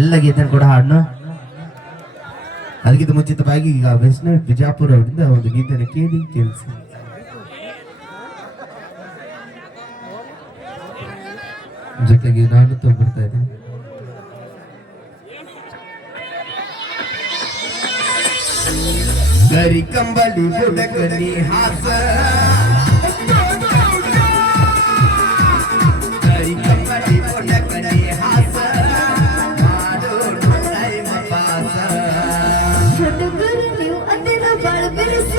ಎಲ್ಲ ಗೀತೆ ಕೂಡ ಹಾಡನು. ಅದಕ್ಕಿಂತ ಮುಂಚಿತವಾಗಿ ಈಗ ವೈಷ್ಣವ್ ಬಿಜಾಪುರ ಅವರಿಂದ ಒಂದು ಗೀತೆಯನ್ನು ಕೇಳಿಸಿ. ಜೊತೆಗೆ ನಾನು ಬರ್ತಾ ಇದ್ದೀನಿ. ಗರಿ ಕಂಬಳಿ ಬುಡಕನಿ ಹಾಸ ಗರಿ ಕಂಬಳಿ ಬುಡಕನಿ ಹಾಸ ಮಾಡೋ ಟೈಮ್ ಪಾಸ ಹುಡುಗರು ನೀವು ಅದರ ಬಾಳ ಬಿರುಸ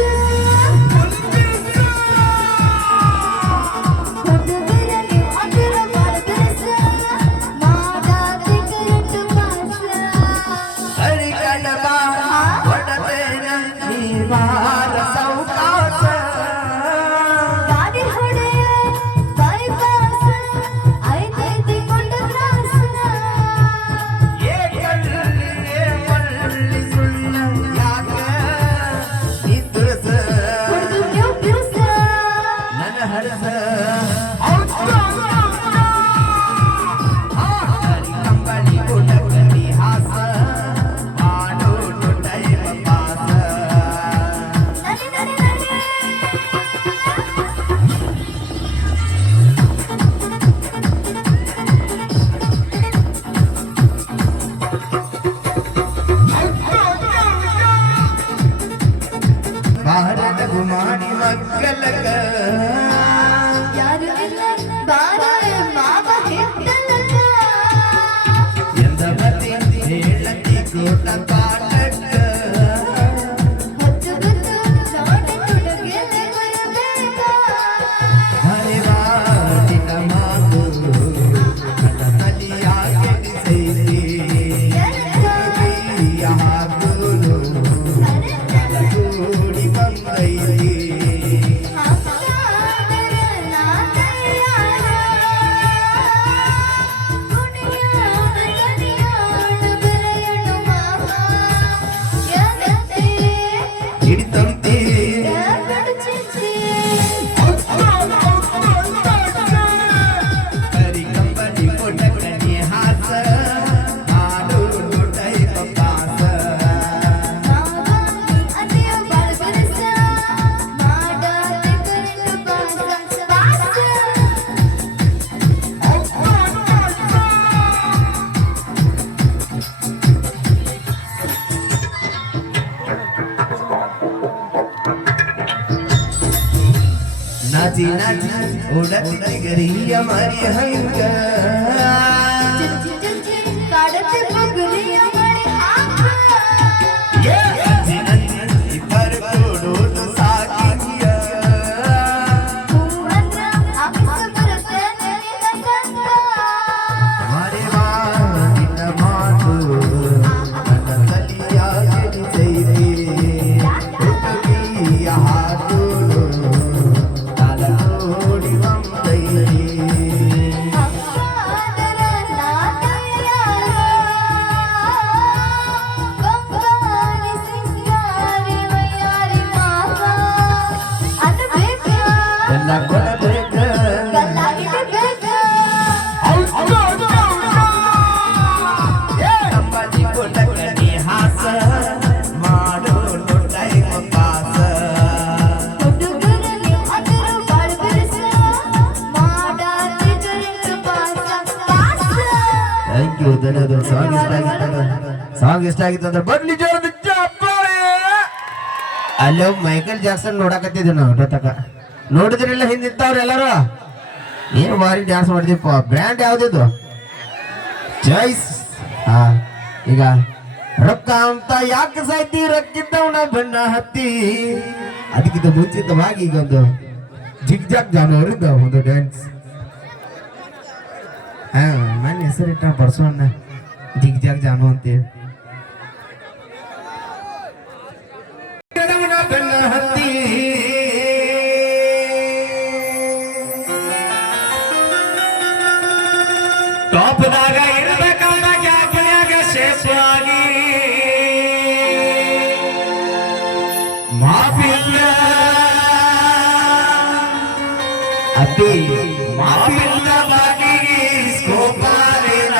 ಮಾಡಿ ಮಕ್ಕಳಗ ಯಾರು ಇಲ್ಲ ಬಾರ ಮಾವ ಹೆತ್ತಲಗ ಎಂದ ಮತಿ ಹೇಳತಿ ಕೋಟ ಪಾಟಕ ಹೊತ್ತು ಗೊತ್ತು ನಾಡಿ ತುಡಗೆಲೆ ಬರಬೇಕ ಹರಿವಾಟಿನ ಮಾತು ನನ್ನ ತಲಿಯಾಗಿ ಸೈಲಿ ಹಾಕುನು ಕೂಡಿ ಬಂದೈಲಿ नाची नाची उड़ती गरी हमारी हंग काढ़ते पगड़ी हमारी आँख ये नची नची पर कोडो तो साकिया घूमना आँख बरसे मेरी नसंगा हमारे वाली टमाटो नटलिया के चैली उठती हाथों ಸಾಂಗ್ ಇಷ್ಟ ಆಗಿತ್ತು ಅಂದ್ರೆ ಬರ್ಲಿ ಜೋರದ ಚಪ್ಪಾಳೆ. ಅಲ್ಲೋ ಮೈಕಲ್ ಜಾಕ್ಸನ್ ನೋಡಕತ್ತಿದ್ವಿ ನಾವು ತಕ ನೋಡಿದ್ರಿಲ್ಲ ಹಿಂದಿತ್ತವ್ರು ಎಲ್ಲರೂ ಏನು ಭಾರಿ ಡ್ಯಾನ್ಸ್ ಮಾಡಿದೀಪ. ಬ್ರ್ಯಾಂಡ್ ಯಾವ್ದಿದ್ದು ಚಾಯ್ಸ್. ಈಗ ರೊಕ್ಕ ಅಂತ ಯಾಕೆ ಸಾಯ್ತಿ ರೊಕ್ಕಿದ್ದವನ ಬಣ್ಣ ಹತ್ತಿ. ಅದಕ್ಕಿಂತ ಮುಂಚಿತವಾಗಿ ಈಗ ಒಂದು ಜಿಗ್ ಜಾಗ್ ಜಾನವರಿಂದ ಒಂದು ಡ್ಯಾನ್ಸ್. ನನ್ನ ಹೆಸರಿಟ್ಟ ಪರ್ಸೋಣ ಜಿಗ್ ಜಾಗ್ ಜಾನು ಅಂತೇಳಿ. ಹತ್ತಿ ಟಾಪ್ದಾಗ ಇರ್ಬೇಕಂದ ಗ್ಯಾಪ್ನ್ಯಾಗ ಶೇಪ್ ಆಗಿ ಮಾಪಿಲ್ಲ ಅತಿ ಮಾಪಿಲ್ಲ ಬಾಡಿಗೆ ಸ್ಕೋಪಾಲಿನ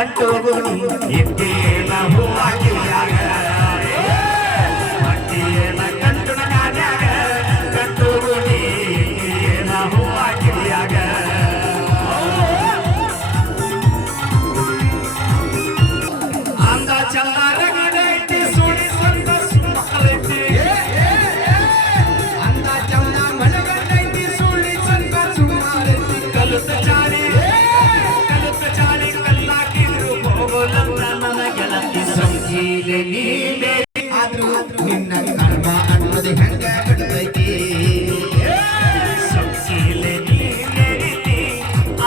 ಕಟ್ಟು ಗುಣಿ ಇಟ್ಟಿನ ಹೂವ ಕಿವಿಯಾಗ ಮಟ್ಟಿನ ಕಂಟುನ ಗಾದ್ಯಾಗ ಕಟ್ಟು ಗುಣಿ ಇಟ್ಟಿನ ಹೂವ ಕಿವಿಯಾಗ ಅಂದ ಚಂದ ರಗಡೈತಿ ಸುಳಿ ಸಂತ ಸುಮ್ಮಕಲೈತಿ ಅಂದ ಚಂದ ಮನಗಂಡೈತಿ ಸುಳಿ ಸಂತ ಸುಮ್ಮಕಲೈತಿ ಕಲುತ ಚಾಲಿ ಕಲ್ಲಾಕಿದ್ರು ಹೋಗೋಲಂತ ನನ್ನ ಗೆಳತಿ ಸಂಕೀಲೆ ನೀನೆ ಆದ್ರೂ ನಿನ್ನ ಕರ್ಮ ಅನ್ನೋದು ಹೆಂಗ ಬಿಡ್ತೈತಿ ಸಂಕೀಲೆ ನೀನೆ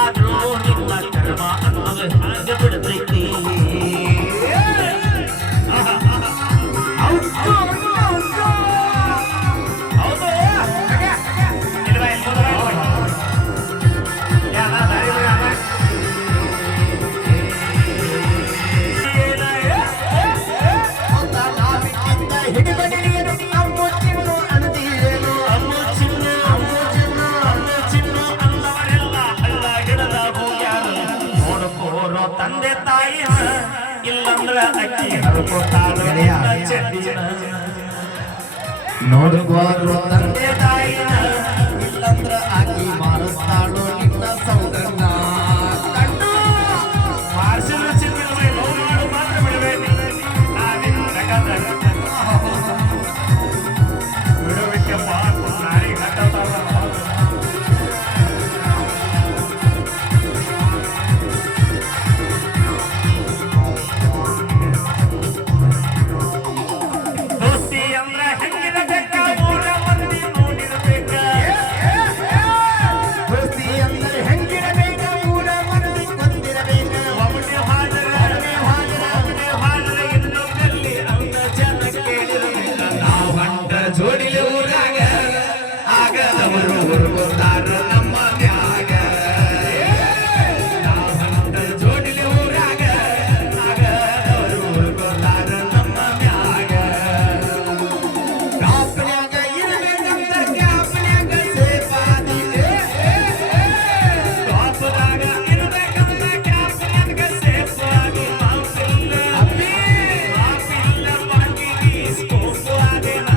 ಆದ್ರೂ ನಿಮ್ಮ ಕರ್ಮ ಅನ್ನೋದು ಹಾಗೆ ಬಿಡ್ತೈತಿ ತಂದೆ ತಾಯಿ ಇಲ್ಲಂದ್ರ ಅಕ್ಕಿ ಹರ್ಕೊತಾಳ ಚೆಂಡಿನ ನೋಡುವರು ತಂದೆ ತಾಯಿನ ಇಲ್ಲಂದ್ರ ಆಕಿ ಮಾರಿಸ್ತಾಳೋ ನಿನ್ನ ಸೌಂದರ್ಯ ಕಂಡು ಮಾರ್ಷಲ್ ಚಿತ್ರ ನೋಡು ಮಾತ್ರ ಬಿಡಬೇಡಿ ಬಿಡೋದಕ್ಕೆ ಮಾತು ನಾಯಿ ಕಟ್ಟತಾರ ದೋಸ್ತಿ ಅಂದ್ರ ಹೆಂಗಿರಬೇಕ ಊರ ಮಂದಿ ನೋಡಿರ್ಬೇಕ ದೋಸ್ತಿ ಅಂದ್ರೆ ಹೆಂಗಿರಬೇಕ ಊರ ಮಂದಿ ಕೊಂದಿರಬೇಕ ಒಬ್ಬನೇ ಹಾಜರ ಇನ್ನೊಂದಲ್ಲಿ ಅಂದ ಜನ ಕೇಳಿರಬೇಕ ನಾವು ಹೊಂಟ ಜೋಡಿಲೆ ಊರಾಗ ಆಗ ಅವರು ಹುಡುಗುತ್ತಾರ ನಮ್ಮ ಮ್ಯಾಗ ನಾವು ಹೊಂಟ ಜೋಡಿಲೆ ಊರಾಗ ಆಗ ಅವರು ಹುಡುಗುತ್ತಾರ ನಮ್ಮ ಮ್ಯಾಗ ಕಾಪನ್ಯಾಗ ಇರಬೇಕಂತ ಕ್ಯಾಪನ್ಯಾಗ ಸೇಪಾದಿ ಕಾಪದಾಗ ಇರಬೇಕಂತ ಕ್ಯಾಪ್ಟನ್ಗ ಸೇಫ್ ಆಗಿ ಮಾಪಿಲ್ಲ ಮಾಪಿಲ್ಲ ಬಾಕಿಗೆ ಸ್ಕೋಪ್ ಆದೇನ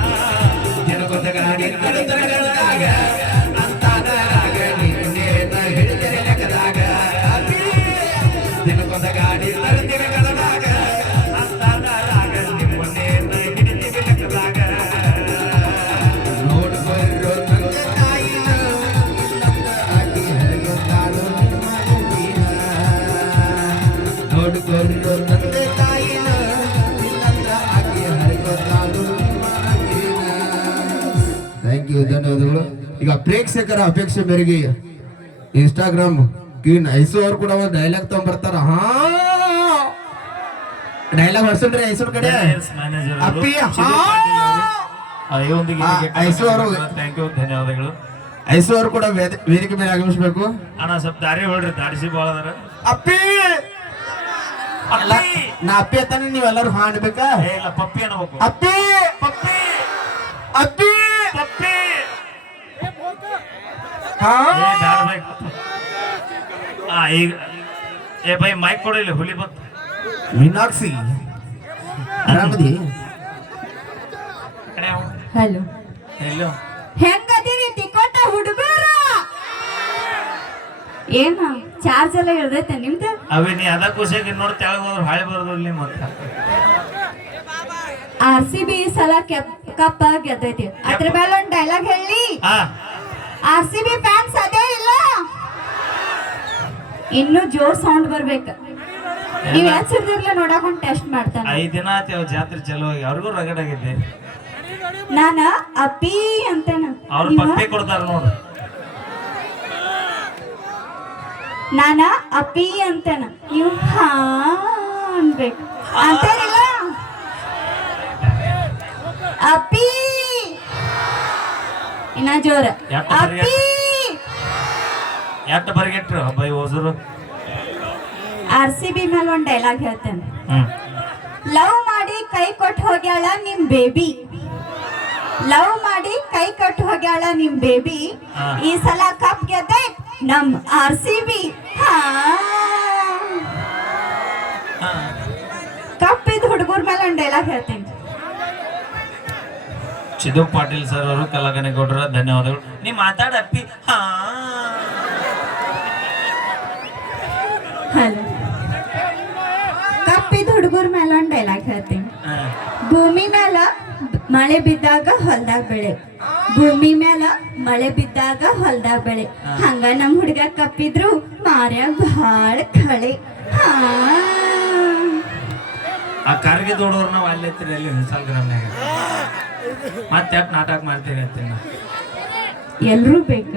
ಜನಕೊಂದ ಗಾಡಿ ಕಡತರಗಳದಾಗ ಅಂತಾದಾಗ ನಿನ್ನೇನ ಹಿಡಿದರೆ ಲೆಕ್ಕದಾಗ ದಿನಕೊಂದ ಗಾಡಿ ತರದಿರಗಳದಾಗ ಅಂತಾದಾಗ ನಿಮ್ಮನ್ನೇನು ಹಿಡಿತೀವಿ ಲೆಕ್ಕದಾಗ ನೋಡ್ಬರೋ ತಂದೆ ತಾಯಿನ ಇಲ್ಲಂದ ಆಕಿ ಹರಿಯುತ್ತಾಳು ನಿಮ್ಮ ಜೀವನ ನೋಡ್ಬರೋ ತಂದೆ ತಾಯಿನ ಇಲ್ಲಂದ ಆಕಿ ಹರಿಯುತ್ತಾಳು ನಿಮ್ಮ ಜೀವನ. ಥ್ಯಾಂಕ್ ಯು, ಧನ್ಯವಾದಗಳು. ಈಗ ಪ್ರೇಕ್ಷಕರ ಅಪೇಕ್ಷೆ ಮೇರೆಗೆ ಇನ್ಸ್ಟಾಗ್ರಾಮ್ ಕ್ವೀನ್ ಐಸು ಅವ್ರು ಕೂಡ ಒಂದು ಡೈಲಾಗ್ ತಗೊಂಡ್ಬರ್ತಾರ. ಹಾ ಡೈಲಾಗ್ ಹೊಡ್ಸನ್ರಿ ಐಸೂರ್ ಕಡೆ ಮ್ಯಾನೇಜರ್ ಅಪ್ಪಿ ಹಾ ಐಸು ಅವರು ಥ್ಯಾಂಕ್ ಯು ಧನ್ಯವಾದಗಳು ಐಸು ಅವರು ಕೂಡ ವೇದಿಕೆ ಮೇಲೆ ಆಗಮಿಸಬೇಕು. ಅಣ್ಣ ಸ್ವಲ್ಪ ದಾರಿ ಹೊಡ್ರಿ ದಾಡಿಸಿ ಭಾಳ ಅದಾರ ಅಪ್ಪಿ ಅಲ್ಲ, ನಾ ಅಪ್ಪಿ ಅಂತಾನೆ ನೀವೆಲ್ಲರೂ ಹಾ ಅನ್ಬೇಕಾ? ಏ ಇಲ್ಲ ಪಪ್ಪಿ ಅನ್ನಬೇಕು ಅಪ್ಪಿ ಪಪ್ಪಿ ಅಪ್ಪಿ ಪಪ್ಪಿ ಹಾ ಏ ಬ್ಯಾಡ ಬೈ ಈಗ ಏ ಬೈ ಮೈಕ್ ಕೊಡು ಇಲ್ಲಿ ಹುಲಿ ಬಂತು ಮೀನಾಕ್ಷಿ ಆರಾಮದಿ? ಕಡೆ ಅವ. ಹಲೋ ಎಲ್ಲೋ ಹೆಂಗದಿರಿ ತಿಕೋಟ ಹುಡುಗರ ಏನ ಚಾರ್ಜ್ ಎಲ್ಲ ಇಳ್ದೈತೆ ನಿಮ್ದು? ಅವೇ ನೀ ಅದ ಖುಷಿಯಾಗಿ ನೋಡಿ ತೆಳಗ್ ಹೋದ್ರು ಹಾಳೆ ಬರೋದಿಲ್ಲ ಮತ್ತೆ RCB ಈ ಸಲ ಕಪ್ ಗೆದ್ದೈತಿ. ಅದ್ರ ಮೇಲೆ ಒಂದು ಡೈಲಾಗ್ ಹೇಳಿ. ಹಾ RCB ಫ್ಯಾನ್ಸ್ ಅದೇ ಇಲ್ಲ, ಇನ್ನು ಜೋರ್ ಸೌಂಡ್ ಬರ್ಬೇಕು. ನೀವ್ ಎನ್ಸಿರ್ದಿರ್ಲ ನೋಡಕ್ ಒಂದು ಟೆಸ್ಟ್ ಮಾಡ್ತಾನೆ. 5 ದಿನ ಆತ ಜಾತ್ರೆ ಚಲೋ ಆಗಿ ಅವ್ರಿಗೂ ರಗಡ್ ಆಗೈತಿ ನಾನ ಅಪ್ಪಿ ಅಂತೇನ, ಅವ್ರು ಪಪ್ಪಿ ಕೊಡ್ತಾರ ನೋಡ್ರಿ ನಾನ ಅಪ್ಪಿ ಅಂತೇನ, ನೀವು ಹಾ ಅನ್ಬೇಕು ಅಂತಾರಿಲ್ಲ. ಅಪ್ಪಿ ಇನ್ನ ಜೋರ ಅಪ್ಪಿ. ಎಟ್ಟ ಬರ್ಗೆಟ್ರು ಬೈ ಹೋದ್ರು RCB ಮೇಲೆ ಒಂದು ಡೈಲಾಗ್ ಹೇಳ್ತೇನೆ. ಲವ್ ಮಾಡಿ ಕೈ ಕೊಟ್ಟು ಹೋಗ್ಯಾಳ ನಿಮ್ ಬೇಬಿ, ಲವ್ ಮಾಡಿ ಕೈ ಕೊಟ್ಟು ಹೋಗ್ಯಾಳ ನಿಮ್ ಬೇಬಿ, ಈ ಸಲ ಕಪ್ ಗೆದ್ದೆ ನಮ್ RCB. ಹಾ ಮೇಲೆ ಒಂದು ಡೈಲಾಗ್ ಹೇಳ್ತೀನಿ. ಚಿದು ಪಾಟೀಲ್ ಸರ್ ಅವರು ಕಲಾಗನಗೌಡರ ಧನ್ಯವಾದಗಳು. ನೀ ಮಾತಾಡಪ್ಪಿ. ಹಾ ಹಲೋ, ಕಪ್ಪಿದ ಹುಡುಗರ ಮೇಲೆ ಒಂದು ಡೈಲಾಗ್ ಹೇಳ್ತೀನಿ. ಭೂಮಿ ಮೇಲ ಮಳೆ ಬಿದ್ದಾಗ ಹೊಲ್ದಾಗ ಬೆಳೆ, ಭೂಮಿ ಮೇಲ ಮಳೆ ಬಿದ್ದಾಗ ಹೊಲ್ದಾಗ ಬೆಳೆ. ಹಂಗ ನಮ್ ಹುಡುಗ ಕಪ್ಪಿದ್ರು ಮಾರ್ಯಾಗ ಬಹಳ ಕಳೆ. ಆ ಕಾರ್ಗೆ ದೊಡ್ಡವ್ರು ನಾವು ಅಲ್ಲಿ ಎತ್ತಿರಿ ಅಲ್ಲಿ ಇನ್ಸ್ಟಾಗ್ರಾಮ್ನಾಗ ಮತ್ತೆ ಯಾಕೆ ನಾಟಕ ಮಾಡ್ತೀವಿ ಅಂತೀನಿ ನಾ. ಎಲ್ರೂ ಬೇಕ.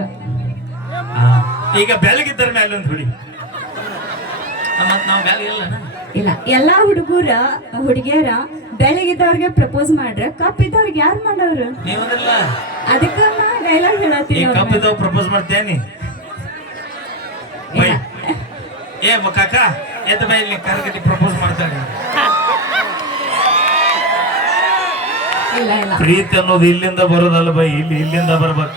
ಈಗ ಬೆಳಗಿದ್ದರ ಮೇಲೆ ಒಂದು ಹುಡಿ ಮತ್ ನಾವು ಬೆಳಗಿಲ್ಲ ಇಲ್ಲ, ಎಲ್ಲಾ ಹುಡುಗಿಯರ ಬೆಳಗಿದ್ದವ್ರಿಗೆ ಪ್ರಪೋಸ್ ಮಾಡ್ರ, ಕಪ್ಪಿದ್ದವ್ರಿಗೆ ಯಾರು ಮಾಡೋರು? ನೀವಲ್ಲ ಅದಕ್ಕ ನಾ ಡೈಲಾಗ್ ಹೇಳತ್ತೀನಿ. ಕಪ್ಪಿದವ್ ಪ್ರಪೋಸ್ ಮಾಡ್ತೇನಿ ಬೈ. ಏ ಕಾಕ ಎದ್ದು ಬೈ, ಇಲ್ಲಿ ಕಾರ್ಗಟ್ಟಿ ಪ್ರಪೋಸ್ ಮಾಡ್ತಾನೆ. ಇಲ್ಲ ಇಲ್ಲ, ಪ್ರೀತಿ ಅನ್ನೋದು ಇಲ್ಲಿಂದ ಬರೋದಲ್ಲ ಬೈ, ಇಲ್ಲಿಂದ ಬರ್ಬೇಕು.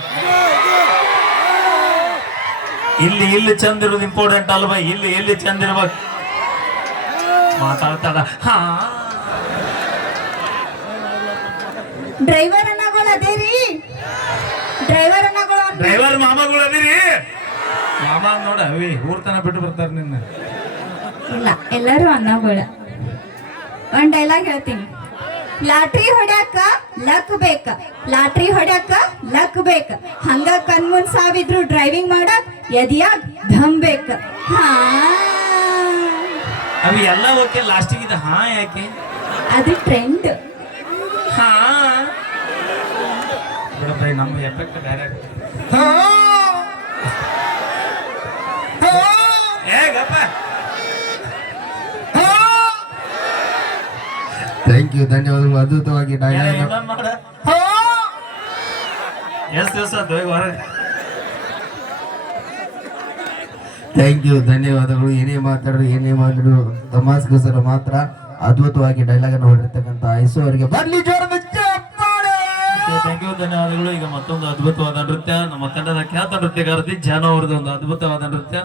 ಇಲ್ಲಿ ಚಂದ ಇರೋದು ಇಂಪಾರ್ಟೆಂಟ್ ಅಲ್ಲ ಬೈ, ಇಲ್ಲಿ ಚಂದ ಇರ್ಬೇಕು. ಮಾತಾಡ್ತಾಳ. ಹಾ ಡ್ರೈವರ್ ಅನ್ನಗಳು ಅದೇರಿ, ಡ್ರೈವರ್ ಮಾಮಗಳು ಅದಿರಿ. ಮಾಮ ನೋಡ ಅವಿ ಊರ್ ತನ ಬಿಟ್ಟು ಬರ್ತಾರ ನಿನ್ನ. ಇಲ್ಲ, ಎಲ್ಲರೂ ಅನ್ನಗಳ. ಒಂದ್ ಡೈಲಾಗ್ ಹೇಳ್ತೀನಿ. ಲಾಟ್ರಿ ಹೊಡ್ಯಾಕ ಲಕ್ ಬೇಕ, ಲಾಟ್ರಿ ಹೊಡ್ಯಾಕ ಲಕ್ ಬೇಕ. ಹಂಗ ಕಣ್ಮುಂದ್ ಸಾವಿದ್ರು ಡ್ರೈವಿಂಗ್ ಮಾಡಕ್ ಎದಿಯಾಗ ಧಮ್ ಬೇಕ. ಹಾ ಅವಿ ಎಲ್ಲ ಓಕೆ, ಲಾಸ್ಟಿಗೆ ಇದು ಹಾ ಯಾಕೆ? ಅದು ಟ್ರೆಂಡ್. ಹಾ ಬಿಡಪ್ಪ, ನಮ್ಮ ಎಫೆಕ್ಟ್ ಬೇರೆ. ಹೇಗಪ್ಪ? ಥ್ಯಾಂಕ್ ಯು, ಧನ್ಯವಾದಗಳು. ಅದ್ಭುತವಾಗಿ ಡೈಲಾಗ್. ಎಷ್ಟು ದಿವಸ ಹೊರಗೆ. ಥ್ಯಾಂಕ್ ಯು, ಧನ್ಯವಾದಗಳು. ಏನೇ ಮಾಡಿದ್ರು ತಮಾಸ್ಗೋಸ್ಕರ ಮಾತ್ರ ಅದ್ಭುತವಾಗಿ ಡೈಲಾಗ್ ಅನ್ನು ಹೊಡಿರ್ತಕ್ಕಂಥ ಐಸು ಅವರಿಗೆ ಬರ್ಲಿ ಜೋರದ ಚಪ್ಪಾಳೆ. ಥ್ಯಾಂಕ್ ಯು, ಧನ್ಯವಾದಗಳು. ಈಗ ಮತ್ತೊಂದು ಅದ್ಭುತವಾದ ನೃತ್ಯ ನಮ್ಮ ತಂಡದ ಖ್ಯಾತ ನೃತ್ಯಗಾರತಿ ಜಾನು ಅವರದ್ದು ಒಂದು ಅದ್ಭುತವಾದ ನೃತ್ಯ.